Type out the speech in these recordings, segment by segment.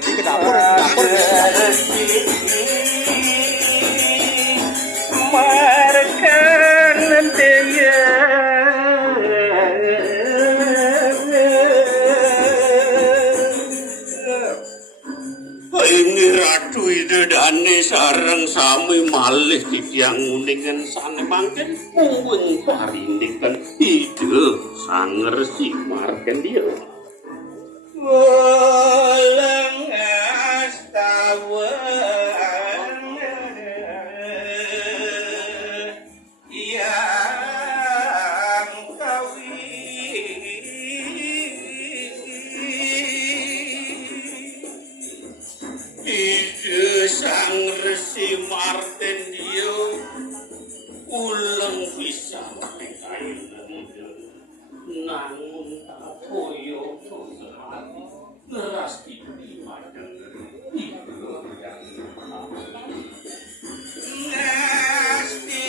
Tadi ke dapur, dapur. Ini ratu ide dane sareng sami malih titiang uningan sane mangken puweng parindikan ide sang resi marken dia. Walang astawan yang kawin ide sang resi marten dia ulang bisa kain namun tak koyo neras di padang nasti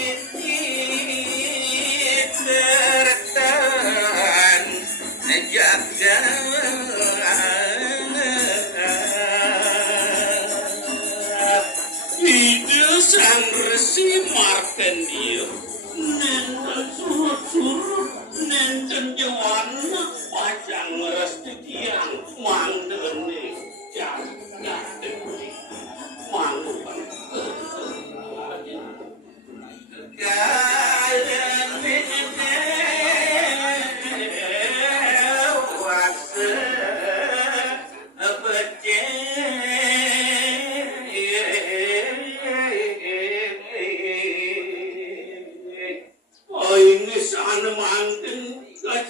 tertan jaga ide sang resi marken dia nenten surut-surut nenten jawana pajang resti tiang mandene jaga dewi mangupan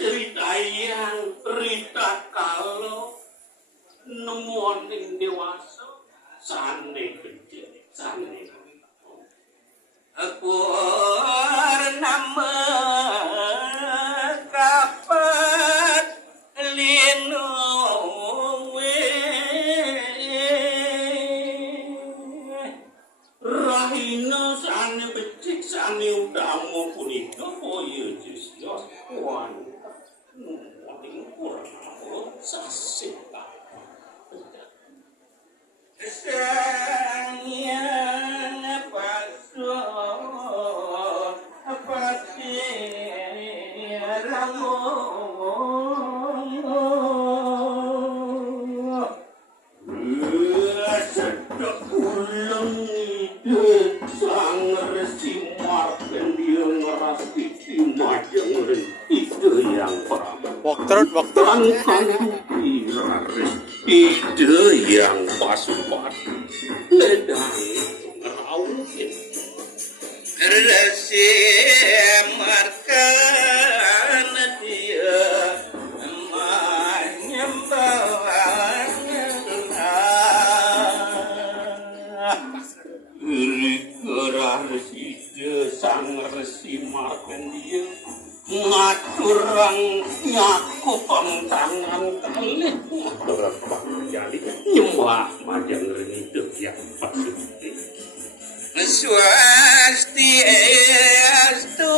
ceritayan cerita kalau nemuin dewasa sane gede sane aku nama kapat lino rahina sane becik sane udamu punika boyo justru wan sasih sayang pasor pasiramu sedek ulang ide sang resi marken dia ngeras titi majeng ide yang Waktu ide yang pas-pas ledang ngerawin resi markan dia menyembah geras ide sang resi markan dia ngaturang nyaku pemtangan kali ngaturang panjali nyembah majang hidup yang pasti swastiastu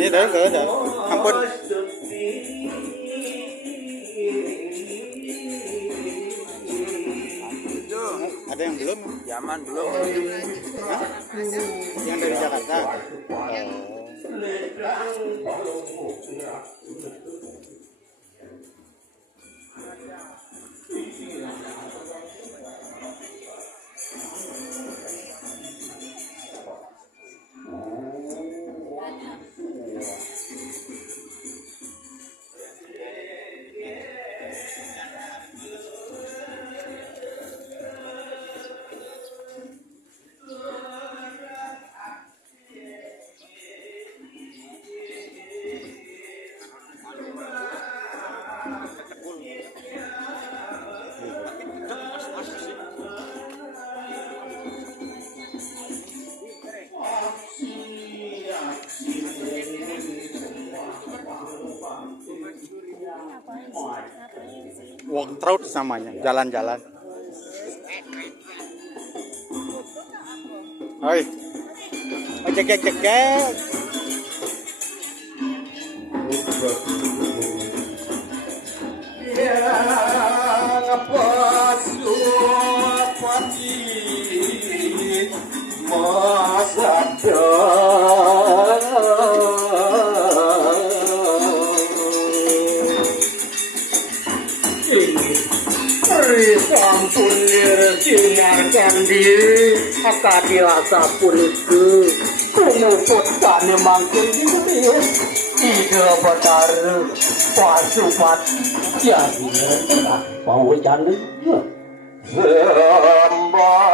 ini dah ampun. Ada yang belum? Zaman belum. Hah? Yang dari Jakarta. Walk namanya, jalan-jalan. Oi, cek. Pasupati Masada Sampun nirsinarkan diri Akadilasa pun itu Kumuputane mangkir diri Ida betar Pasupat Jadi Pawajan Sembar